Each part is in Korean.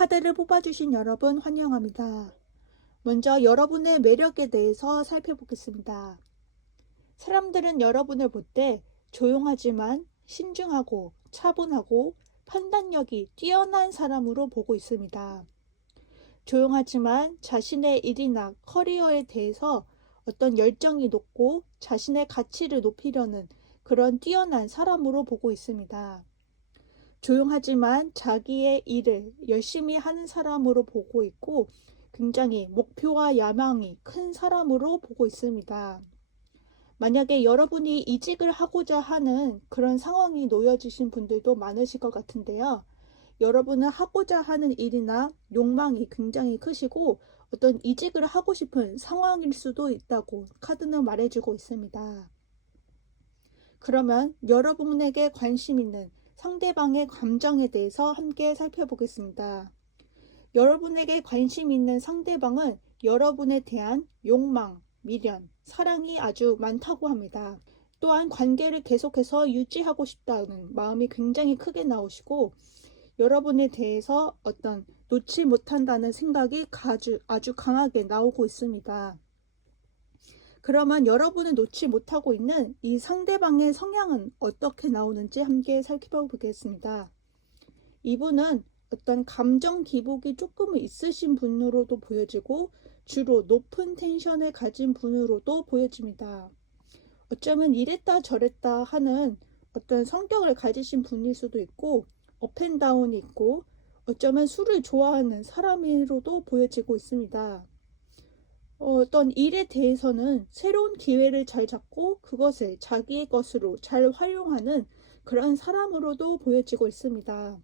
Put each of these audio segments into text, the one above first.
카드를 뽑아주신 여러분 환영합니다. 먼저 여러분의 매력에 대해서 살펴보겠습니다. 사람들은 여러분을 볼 때 조용하지만 신중하고 차분하고 판단력이 뛰어난 사람으로 보고 있습니다. 조용하지만 자신의 일이나 커리어에 대해서 어떤 열정이 높고 자신의 가치를 높이려는 그런 뛰어난 사람으로 보고 있습니다. 조용하지만 자기의 일을 열심히 하는 사람으로 보고 있고 굉장히 목표와 야망이 큰 사람으로 보고 있습니다. 만약에 여러분이 이직을 하고자 하는 그런 상황이 놓여지신 분들도 많으실 것 같은데요. 여러분은 하고자 하는 일이나 욕망이 굉장히 크시고 어떤 이직을 하고 싶은 상황일 수도 있다고 카드는 말해주고 있습니다. 그러면 여러분에게 관심 있는 상대방의 감정에 대해서 함께 살펴보겠습니다. 여러분에게 관심 있는 상대방은 여러분에 대한 욕망, 미련, 사랑이 아주 많다고 합니다. 또한 관계를 계속해서 유지하고 싶다는 마음이 굉장히 크게 나오시고 여러분에 대해서 어떤 놓지 못한다는 생각이 아주 강하게 나오고 있습니다. 그러면 여러분을 놓지 못하고 있는 이 상대방의 성향은 어떻게 나오는지 함께 살펴보겠습니다. 이분은 어떤 감정 기복이 조금 있으신 분으로도 보여지고 주로 높은 텐션을 가진 분으로도 보여집니다. 어쩌면 이랬다 저랬다 하는 어떤 성격을 가지신 분일 수도 있고 업앤다운이 있고 어쩌면 술을 좋아하는 사람으로도 보여지고 있습니다. 어떤 일에 대해서는 새로운 기회를 잘 잡고 그것을 자기의 것으로 잘 활용하는 그런 사람으로도 보여지고 있습니다.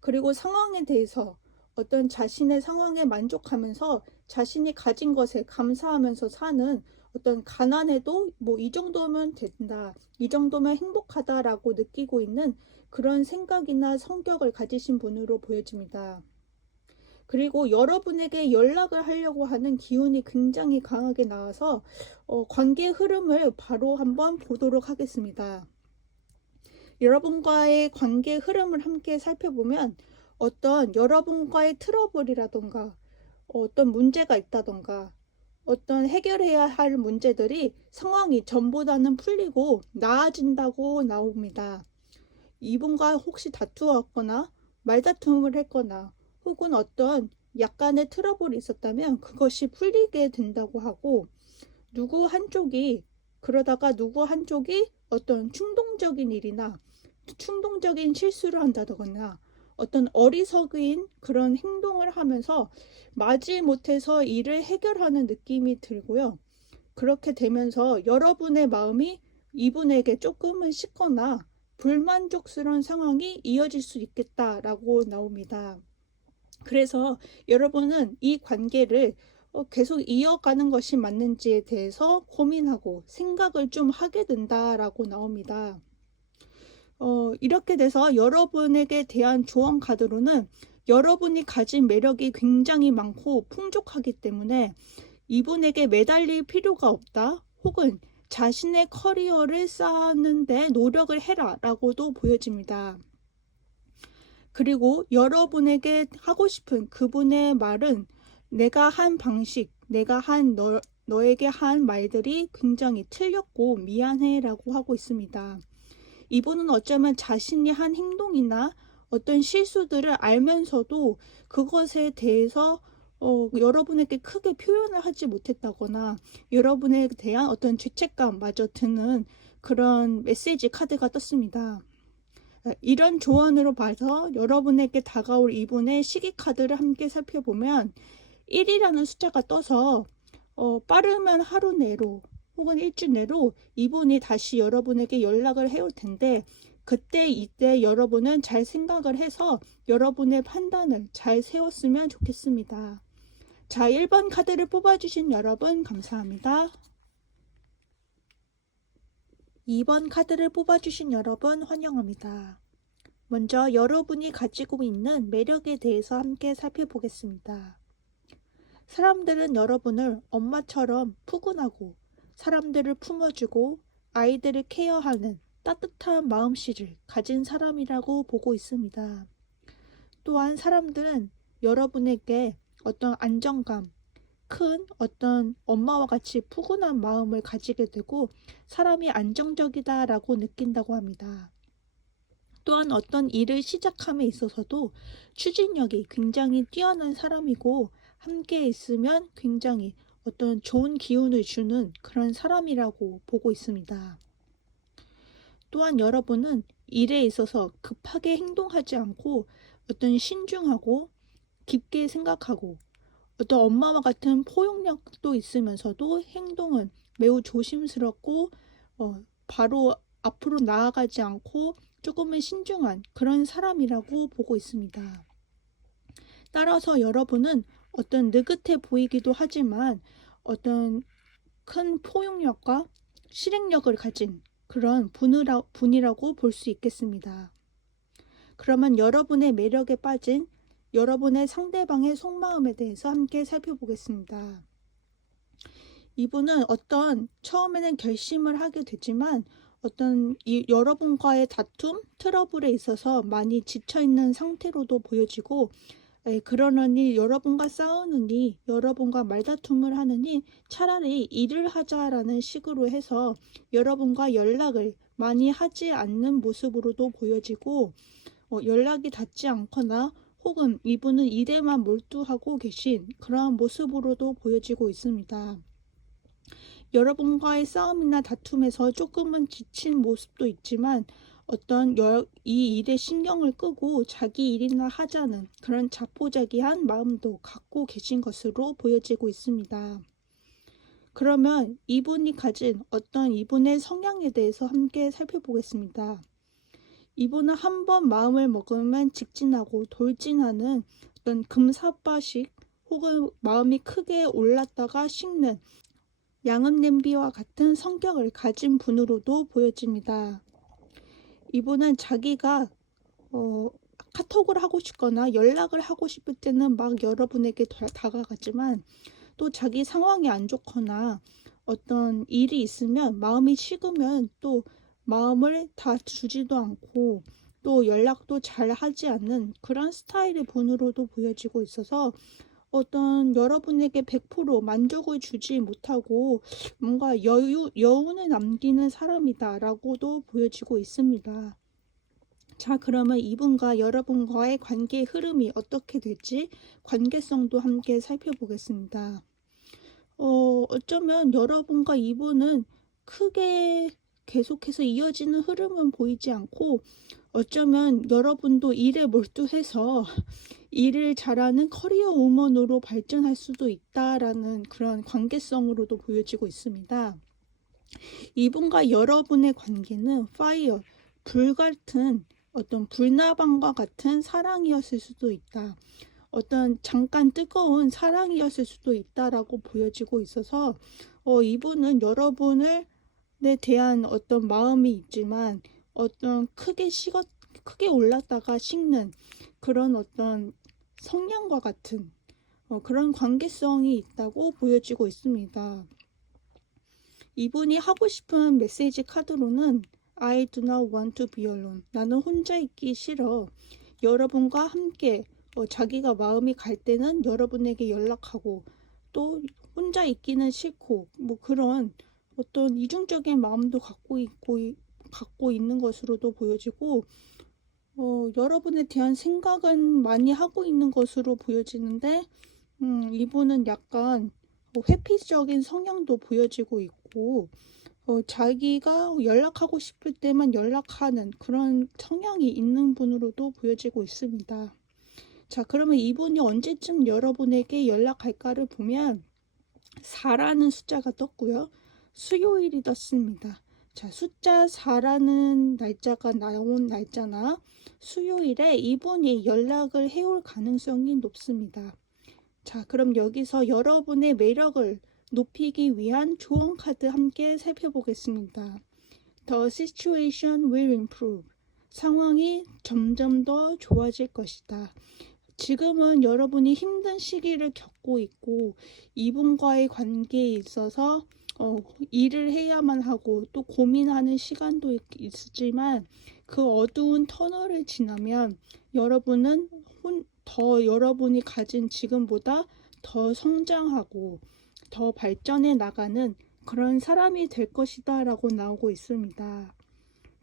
그리고 상황에 대해서 어떤 자신의 상황에 만족하면서 자신이 가진 것에 감사하면서 사는 어떤 가난해도 뭐 이 정도면 된다, 이 정도면 행복하다라고 느끼고 있는 그런 생각이나 성격을 가지신 분으로 보여집니다. 그리고 여러분에게 연락을 하려고 하는 기운이 굉장히 강하게 나와서 관계의 흐름을 바로 한번 보도록 하겠습니다. 여러분과의 관계의 흐름을 함께 살펴보면 어떤 여러분과의 트러블이라던가 어떤 문제가 있다던가 어떤 해결해야 할 문제들이 상황이 전보다는 풀리고 나아진다고 나옵니다. 이분과 혹시 다투었거나 말다툼을 했거나 혹은 어떤 약간의 트러블이 있었다면 그것이 풀리게 된다고 하고 누구 한쪽이 그러다가 누구 한쪽이 어떤 충동적인 일이나 충동적인 실수를 한다거나 어떤 어리석인 그런 행동을 하면서 마지못해서 일을 해결하는 느낌이 들고요. 그렇게 되면서 여러분의 마음이 이분에게 조금은 식거나 불만족스러운 상황이 이어질 수 있겠다라고 나옵니다. 그래서 여러분은 이 관계를 계속 이어가는 것이 맞는지에 대해서 고민하고 생각을 좀 하게 된다라고 나옵니다. 이렇게 돼서 여러분에게 대한 조언 카드로는 여러분이 가진 매력이 굉장히 많고 풍족하기 때문에 이분에게 매달릴 필요가 없다 혹은 자신의 커리어를 쌓는데 노력을 해라 라고도 보여집니다. 그리고 여러분에게 하고 싶은 그분의 말은 내가 한 방식, 내가 한 너에게 한 말들이 굉장히 틀렸고 미안해 라고 하고 있습니다. 이분은 어쩌면 자신이 한 행동이나 어떤 실수들을 알면서도 그것에 대해서 여러분에게 크게 표현을 하지 못했다거나 여러분에 대한 어떤 죄책감마저 드는 그런 메시지 카드가 떴습니다. 이런 조언으로 봐서 여러분에게 다가올 이분의 시기 카드를 함께 살펴보면 1이라는 숫자가 떠서 빠르면 하루 내로 혹은 일주일 내로 이분이 다시 여러분에게 연락을 해올 텐데 그때 이때 여러분은 잘 생각을 해서 여러분의 판단을 잘 세웠으면 좋겠습니다. 자, 1번 카드를 뽑아주신 여러분 감사합니다. 2번 카드를 뽑아주신 여러분 환영합니다. 먼저 여러분이 가지고 있는 매력에 대해서 함께 살펴보겠습니다. 사람들은 여러분을 엄마처럼 푸근하고 사람들을 품어주고 아이들을 케어하는 따뜻한 마음씨를 가진 사람이라고 보고 있습니다. 또한 사람들은 여러분에게 어떤 안정감, 큰 어떤 엄마와 같이 푸근한 마음을 가지게 되고 사람이 안정적이다라고 느낀다고 합니다. 또한 어떤 일을 시작함에 있어서도 추진력이 굉장히 뛰어난 사람이고 함께 있으면 굉장히 어떤 좋은 기운을 주는 그런 사람이라고 보고 있습니다. 또한 여러분은 일에 있어서 급하게 행동하지 않고 어떤 신중하고 깊게 생각하고 어떤 엄마와 같은 포용력도 있으면서도 행동은 매우 조심스럽고 바로 앞으로 나아가지 않고 조금은 신중한 그런 사람이라고 보고 있습니다. 따라서 여러분은 어떤 느긋해 보이기도 하지만 어떤 큰 포용력과 실행력을 가진 그런 분이라고 볼 수 있겠습니다. 그러면 여러분의 매력에 빠진 여러분의 상대방의 속마음에 대해서 함께 살펴보겠습니다. 이분은 처음에는 결심을 하게 되지만 여러분과의 다툼, 트러블에 있어서 많이 지쳐있는 상태로도 보여지고 그러느니 여러분과 싸우느니 여러분과 말다툼을 하느니 차라리 일을 하자라는 식으로 해서 여러분과 연락을 많이 하지 않는 모습으로도 보여지고 연락이 닿지 않거나 혹은 이분은 일에만 몰두하고 계신 그러한 모습으로도 보여지고 있습니다. 여러분과의 싸움이나 다툼에서 조금은 지친 모습도 있지만 이 일에 신경을 끄고 자기 일이나 하자는 그런 자포자기한 마음도 갖고 계신 것으로 보여지고 있습니다. 그러면 이분이 가진 이분의 성향에 대해서 함께 살펴보겠습니다. 이분은 한번 마음을 먹으면 직진하고 돌진하는 어떤 금사빠식 혹은 마음이 크게 올랐다가 식는 양은 냄비와 같은 성격을 가진 분으로도 보여집니다. 이분은 자기가 카톡을 하고 싶거나 연락을 하고 싶을 때는 막 여러분에게 다가가지만 또 자기 상황이 안 좋거나 어떤 일이 있으면 마음이 식으면 또 마음을 다 주지도 않고 또 연락도 잘 하지 않는 그런 스타일의 분으로도 보여지고 있어서 여러분에게 100% 만족을 주지 못하고 뭔가 여운을 남기는 사람이다라고도 보여지고 있습니다. 자, 그러면 이분과 여러분과의 관계의 흐름이 어떻게 될지 관계성도 함께 살펴보겠습니다. 어쩌면 여러분과 이분은 크게 계속해서 이어지는 흐름은 보이지 않고 어쩌면 여러분도 일에 몰두해서 일을 잘하는 커리어 우먼으로 발전할 수도 있다라는 그런 관계성으로도 보여지고 있습니다. 이분과 여러분의 관계는 파이어, 불 같은 불나방과 같은 사랑이었을 수도 있다. 잠깐 뜨거운 사랑이었을 수도 있다라고 보여지고 있어서 이분은 여러분에 대한 마음이 있지만 크게 올랐다가 식는 그런 성향과 같은 그런 관계성이 있다고 보여지고 있습니다. 이분이 하고 싶은 메시지 카드로는 I do not want to be alone. 나는 혼자 있기 싫어. 여러분과 함께 자기가 마음이 갈 때는 여러분에게 연락하고 또 혼자 있기는 싫고 그런 이중적인 마음도 갖고 있는 것으로도 보여지고 여러분에 대한 생각은 많이 하고 있는 것으로 보여지는데 이분은 약간 회피적인 성향도 보여지고 있고 자기가 연락하고 싶을 때만 연락하는 그런 성향이 있는 분으로도 보여지고 있습니다. 자, 그러면 이분이 언제쯤 여러분에게 연락할까를 보면 4라는 숫자가 떴고요. 수요일이 떴습니다. 자, 숫자 4라는 날짜가 나온 날짜나 수요일에 이분이 연락을 해올 가능성이 높습니다. 자, 그럼 여기서 여러분의 매력을 높이기 위한 조언 카드 함께 살펴보겠습니다. The situation will improve. 상황이 점점 더 좋아질 것이다. 지금은 여러분이 힘든 시기를 겪고 있고 이분과의 관계에 있어서 일을 해야만 하고 또 고민하는 시간도 있지만 그 어두운 터널을 지나면 여러분은 더 여러분이 가진 지금보다 더 성장하고 더 발전해 나가는 그런 사람이 될 것이다 라고 나오고 있습니다.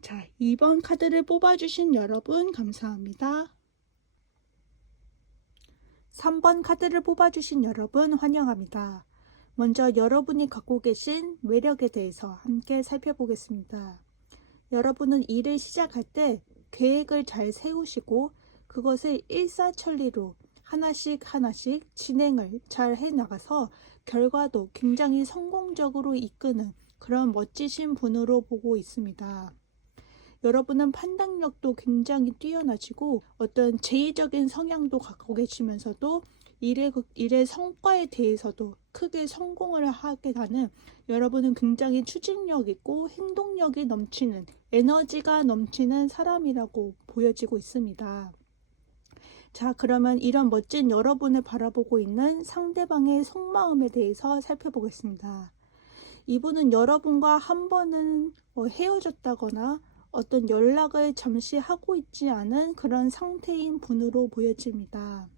자, 2번 카드를 뽑아주신 여러분 감사합니다. 3번 카드를 뽑아주신 여러분 환영합니다. 먼저 여러분이 갖고 계신 매력에 대해서 함께 살펴보겠습니다. 여러분은 일을 시작할 때 계획을 잘 세우시고 그것을 일사천리로 하나씩 진행을 잘 해나가서 결과도 굉장히 성공적으로 이끄는 그런 멋지신 분으로 보고 있습니다. 여러분은 판단력도 굉장히 뛰어나시고 어떤 제의적인 성향도 갖고 계시면서도 일의 성과에 대해서도 크게 성공을 하게 되는 여러분은 굉장히 추진력 있고 행동력이 넘치는 에너지가 넘치는 사람이라고 보여지고 있습니다. 자, 그러면 이런 멋진 여러분을 바라보고 있는 상대방의 속마음에 대해서 살펴보겠습니다. 이분은 여러분과 한 번은 헤어졌다거나 어떤 연락을 잠시 하고 있지 않은 그런 상태인 분으로 보여집니다.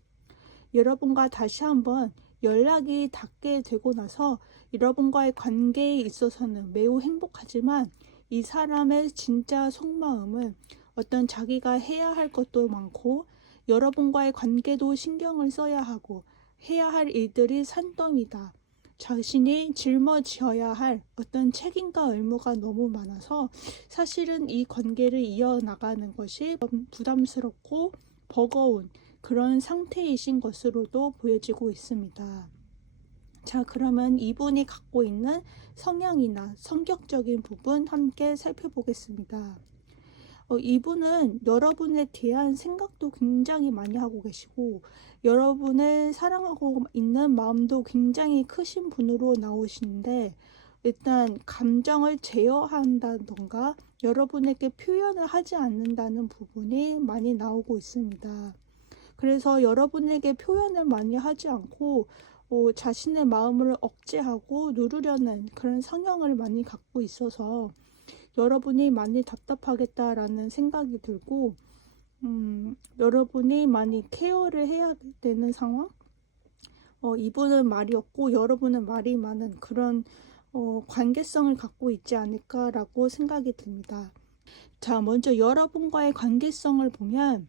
여러분과 다시 한번 연락이 닿게 되고 나서 여러분과의 관계에 있어서는 매우 행복하지만 이 사람의 진짜 속마음은 어떤 자기가 해야 할 것도 많고 여러분과의 관계도 신경을 써야 하고 해야 할 일들이 산더미다. 자신이 짊어져야 할 어떤 책임과 의무가 너무 많아서 사실은 이 관계를 이어나가는 것이 부담스럽고 버거운 그런 상태이신 것으로도 보여지고 있습니다. 자, 그러면 이분이 갖고 있는 성향이나 성격적인 부분 함께 살펴보겠습니다. 이분은 여러분에 대한 생각도 굉장히 많이 하고 계시고 여러분을 사랑하고 있는 마음도 굉장히 크신 분으로 나오시는데 일단 감정을 제어한다던가 여러분에게 표현을 하지 않는다는 부분이 많이 나오고 있습니다. 그래서 여러분에게 표현을 많이 하지 않고 자신의 마음을 억제하고 누르려는 그런 성향을 많이 갖고 있어서 여러분이 많이 답답하겠다라는 생각이 들고 여러분이 많이 케어를 해야 되는 상황? 이분은 말이 없고 여러분은 말이 많은 그런 관계성을 갖고 있지 않을까라고 생각이 듭니다. 자, 먼저 여러분과의 관계성을 보면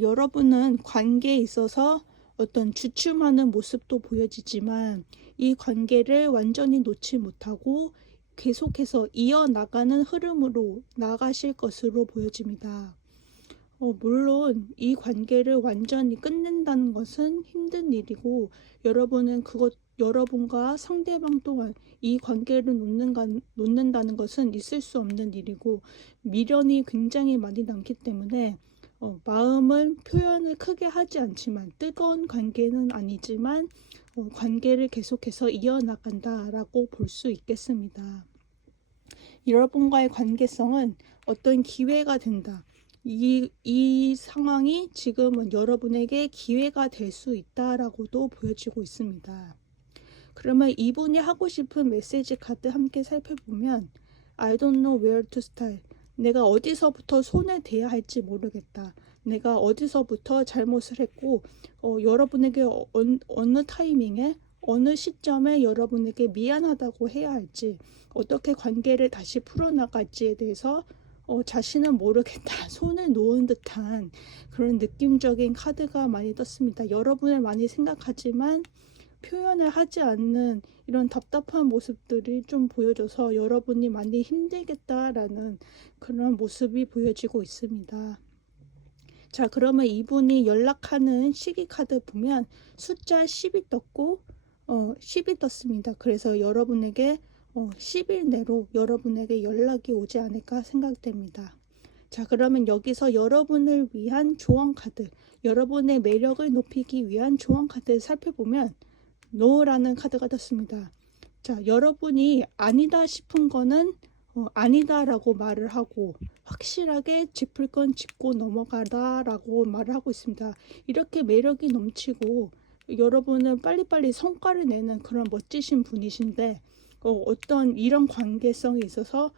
여러분은 관계에 있어서 어떤 주춤하는 모습도 보여지지만 이 관계를 완전히 놓지 못하고 계속해서 이어나가는 흐름으로 나가실 것으로 보여집니다. 물론 이 관계를 완전히 끝낸다는 것은 힘든 일이고 여러분과 상대방 또한 이 관계를 놓는다는 것은 있을 수 없는 일이고 미련이 굉장히 많이 남기 때문에 마음은 표현을 크게 하지 않지만 뜨거운 관계는 아니지만 관계를 계속해서 이어나간다라고 볼 수 있겠습니다. 여러분과의 관계성은 어떤 기회가 된다. 이 상황이 지금은 여러분에게 기회가 될 수 있다라고도 보여지고 있습니다. 그러면 이분이 하고 싶은 메시지 카드 함께 살펴보면 I don't know where to start. 내가 어디서부터 손을 대야 할지 모르겠다. 내가 어디서부터 잘못을 했고 여러분에게 어느 타이밍에 어느 시점에 여러분에게 미안하다고 해야 할지 어떻게 관계를 다시 풀어나갈지에 대해서 자신은 모르겠다. 손을 놓은 듯한 그런 느낌적인 카드가 많이 떴습니다. 여러분을 많이 생각하지만 표현을 하지 않는 이런 답답한 모습들이 좀 보여져서 여러분이 많이 힘들겠다라는 그런 모습이 보여지고 있습니다. 자, 그러면 이분이 연락하는 시기 카드 보면 숫자 10이 떴고 10이 떴습니다. 그래서 여러분에게 10일 내로 여러분에게 연락이 오지 않을까 생각됩니다. 자, 그러면 여기서 여러분을 위한 조언 카드, 여러분의 매력을 높이기 위한 조언 카드를 살펴보면 NO라는 카드가 떴습니다. 자, 여러분이 아니다 싶은 거는 아니다라고 말을 하고 확실하게 짚을 건 짚고 넘어가다라고 말을 하고 있습니다. 이렇게 매력이 넘치고 여러분은 빨리빨리 성과를 내는 그런 멋지신 분이신데 어떤 이런 관계성에 있어서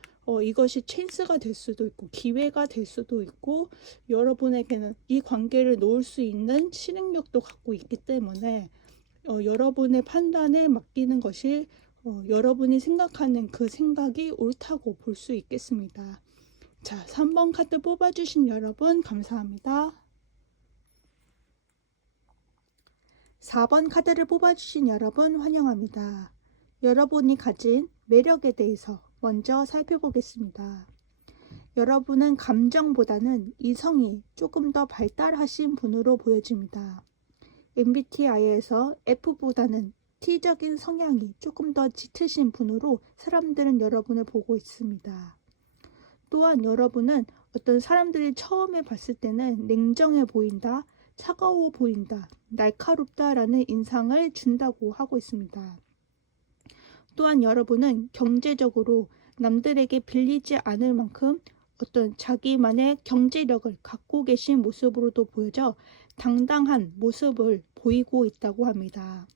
이것이 찬스가 될 수도 있고 기회가 될 수도 있고 여러분에게는 이 관계를 놓을 수 있는 실행력도 갖고 있기 때문에 여러분의 판단에 맡기는 것이 여러분이 생각하는 그 생각이 옳다고 볼 수 있겠습니다. 자, 3번 카드 뽑아주신 여러분 감사합니다. 4번 카드를 뽑아주신 여러분 환영합니다. 여러분이 가진 매력에 대해서 먼저 살펴보겠습니다. 여러분은 감정보다는 이성이 조금 더 발달하신 분으로 보여집니다. MBTI에서 F보다는 T적인 성향이 조금 더 짙으신 분으로 사람들은 여러분을 보고 있습니다. 또한 여러분은 어떤 사람들이 처음에 봤을 때는 냉정해 보인다, 차가워 보인다, 날카롭다라는 인상을 준다고 하고 있습니다. 또한 여러분은 경제적으로 남들에게 빌리지 않을 만큼 어떤 자기만의 경제력을 갖고 계신 모습으로도 보여져 당당한 모습을 보이고 있다고 합니다.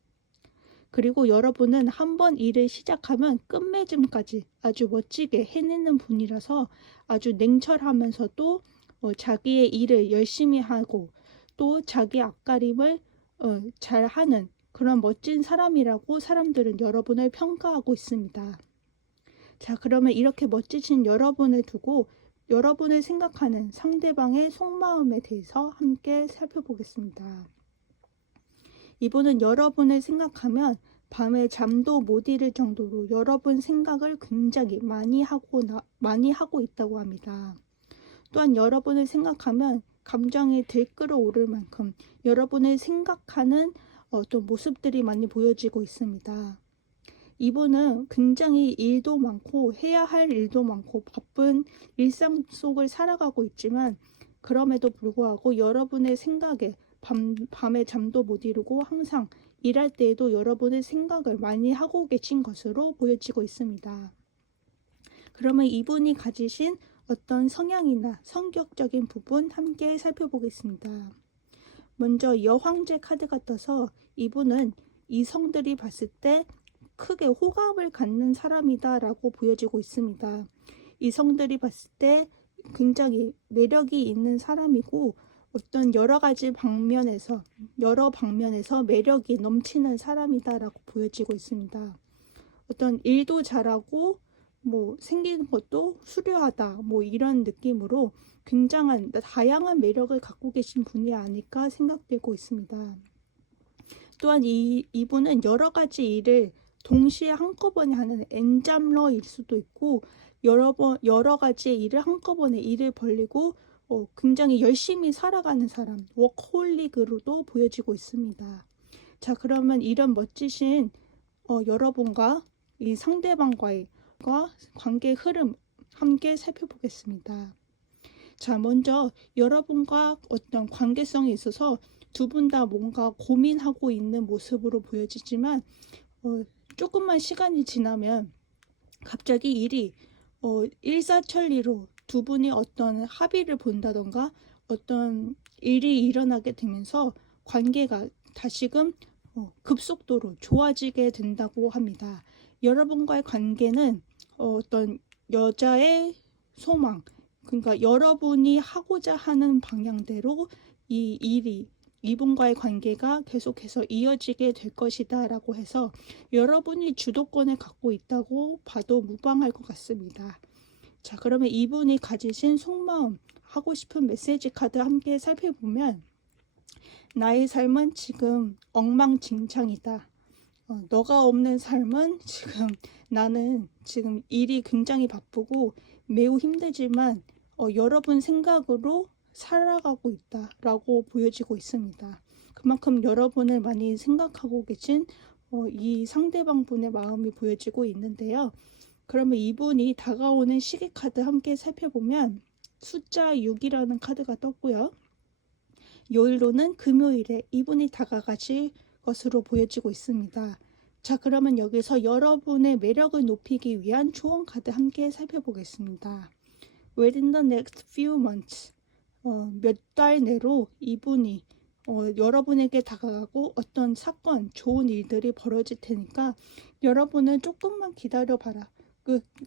그리고 여러분은 한번 일을 시작하면 끝맺음까지 아주 멋지게 해내는 분이라서 아주 냉철하면서도 자기의 일을 열심히 하고 또 자기 앞가림을 잘하는 그런 멋진 사람이라고 사람들은 여러분을 평가하고 있습니다. 자, 그러면 이렇게 멋지신 여러분을 두고 여러분을 생각하는 상대방의 속마음에 대해서 함께 살펴보겠습니다. 이분은 여러분을 생각하면 밤에 잠도 못 이룰 정도로 여러분 생각을 굉장히 많이 하고 있다고 합니다. 또한 여러분을 생각하면 감정이 들끓어오를 만큼 여러분을 생각하는 어떤 모습들이 많이 보여지고 있습니다. 이분은 굉장히 일도 많고 해야 할 일도 많고 바쁜 일상 속을 살아가고 있지만 그럼에도 불구하고 여러분의 생각에 밤에 잠도 못 이루고 항상 일할 때에도 여러분의 생각을 많이 하고 계신 것으로 보여지고 있습니다. 그러면 이분이 가지신 어떤 성향이나 성격적인 부분 함께 살펴보겠습니다. 먼저 여황제 카드가 떠서 이분은 이성들이 봤을 때 크게 호감을 갖는 사람이다 라고 보여지고 있습니다. 이성들이 봤을 때 굉장히 매력이 있는 사람이고 어떤 여러 방면에서 매력이 넘치는 사람이다 라고 보여지고 있습니다. 어떤 일도 잘하고 생긴 것도 수려하다 이런 느낌으로 굉장한 다양한 매력을 갖고 계신 분이 아닐까 생각되고 있습니다. 또한 이분은 여러 가지 일을 동시에 한꺼번에 하는 엔잡러일 수도 있고 여러 가지 일을 한꺼번에 일을 벌리고 굉장히 열심히 살아가는 사람, 워커홀릭으로도 보여지고 있습니다. 자, 그러면 이런 멋지신 여러분과 이 상대방과의 관계 흐름 함께 살펴보겠습니다. 자, 먼저 여러분과 어떤 관계성에 있어서 두 분 다 뭔가 고민하고 있는 모습으로 보여지지만 조금만 시간이 지나면 갑자기 일이 일사천리로 두 분이 어떤 합의를 본다던가 어떤 일이 일어나게 되면서 관계가 다시금 급속도로 좋아지게 된다고 합니다. 여러분과의 관계는 어떤 여자의 소망, 그러니까 여러분이 하고자 하는 방향대로 이 일이 이분과의 관계가 계속해서 이어지게 될 것이다 라고 해서 여러분이 주도권을 갖고 있다고 봐도 무방할 것 같습니다. 자, 그러면 이분이 가지신 속마음, 하고 싶은 메시지 카드 함께 살펴보면 나의 삶은 지금 엉망진창이다. 너가 없는 삶은 나는 지금 일이 굉장히 바쁘고 매우 힘들지만 여러분 생각으로 살아가고 있다 라고 보여지고 있습니다. 그만큼 여러분을 많이 생각하고 계신 이 상대방 분의 마음이 보여지고 있는데요. 그러면 이분이 다가오는 시기 카드 함께 살펴보면 숫자 6이라는 카드가 떴고요. 요일로는 금요일에 이분이 다가가실 것으로 보여지고 있습니다. 자, 그러면 여기서 여러분의 매력을 높이기 위한 조언 카드 함께 살펴보겠습니다. Within the next few months, 몇 달 내로 이분이 여러분에게 다가가고 어떤 사건, 좋은 일들이 벌어질 테니까 여러분은 조금만 기다려봐라.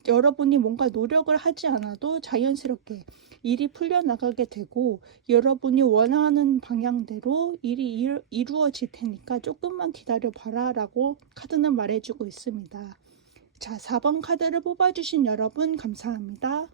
여러분이 뭔가 노력을 하지 않아도 자연스럽게 일이 풀려나가게 되고 여러분이 원하는 방향대로 일이 이루어질 테니까 조금만 기다려 봐라 라고 카드는 말해주고 있습니다. 자, 4번 카드를 뽑아주신 여러분 감사합니다.